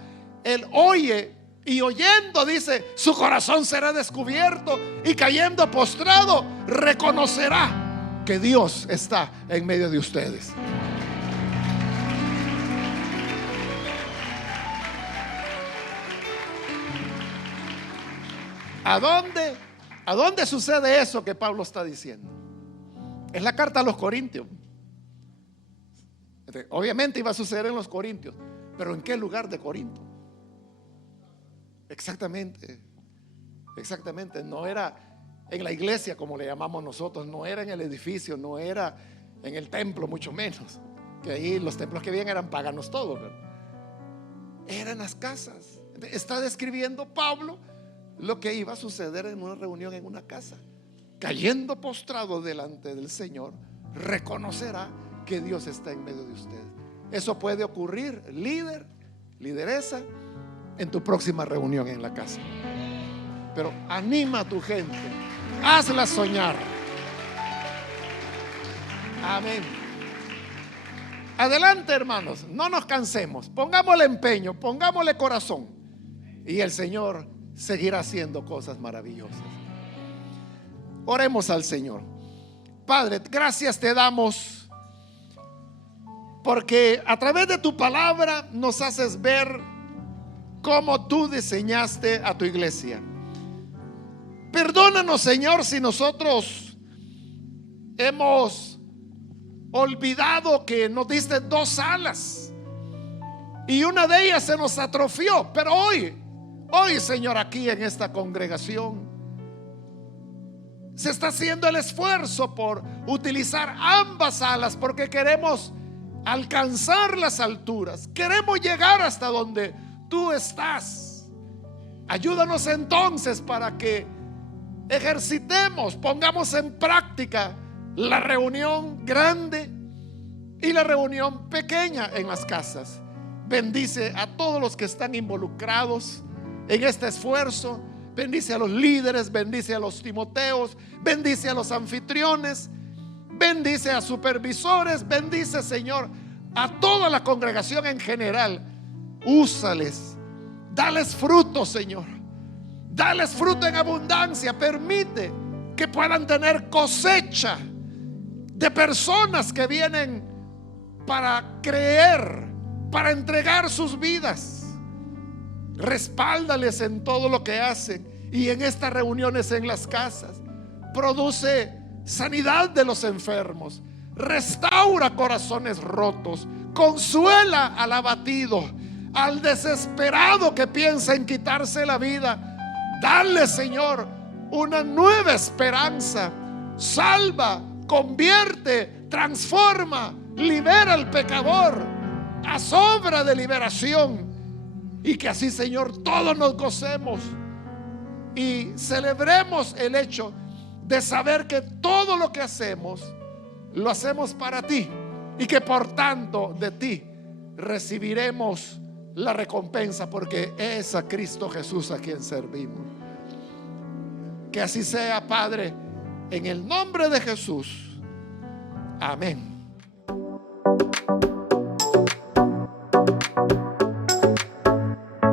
él oye, y oyendo, dice, su corazón será descubierto, y cayendo postrado reconocerá que Dios está en medio de ustedes. ¿A dónde sucede eso que Pablo está diciendo? Es la carta a los Corintios. Obviamente iba a suceder en los Corintios, pero ¿en qué lugar de Corinto? Exactamente, no era en la iglesia como le llamamos nosotros, no era en el edificio, no era en el templo, mucho menos, que ahí los templos que habían eran paganos todos, ¿verdad? Eran las casas. Está describiendo Pablo lo que iba a suceder en una reunión en una casa. Cayendo postrado delante del Señor, reconocerá que Dios está en medio de ustedes. Eso puede ocurrir, lideresa, en tu próxima reunión en la casa. Pero anima a tu gente, hazla soñar. Amén. Adelante, hermanos, no nos cansemos, pongámosle empeño, pongámosle corazón, y el Señor seguirá haciendo cosas maravillosas. Oremos al Señor. Padre, gracias te damos porque a través de tu palabra nos haces ver cómo tú diseñaste a tu iglesia. Perdónanos, Señor, si nosotros hemos olvidado que nos diste 2 alas y una de ellas se nos atrofió. Pero hoy, Señor, aquí en esta congregación se está haciendo el esfuerzo por utilizar ambas alas, porque queremos alcanzar las alturas, queremos llegar hasta donde tú estás. Ayúdanos entonces para que ejercitemos, pongamos en práctica la reunión grande y la reunión pequeña en las casas. Bendice a todos los que están involucrados en este esfuerzo. Bendice a los líderes, bendice a los timoteos, bendice a los anfitriones, bendice a supervisores, bendice, Señor, a toda la congregación en general. Úsales, dales fruto, Señor, dales fruto en abundancia. Permite que puedan tener cosecha de personas que vienen para creer, para entregar sus vidas. Respáldales en todo lo que hacen, y en estas reuniones en las casas produce sanidad de los enfermos, restaura corazones rotos, consuela al abatido, al desesperado que piensa en quitarse la vida. Dale, Señor, una nueva esperanza. Salva, convierte, transforma, libera al pecador. Haz obra de liberación. Y que así, Señor, todos nos gocemos y celebremos el hecho de saber que todo lo que hacemos lo hacemos para ti, y que por tanto de ti recibiremos la recompensa, porque es a Cristo Jesús a quien servimos. Que así sea, Padre, en el nombre de Jesús. Amén.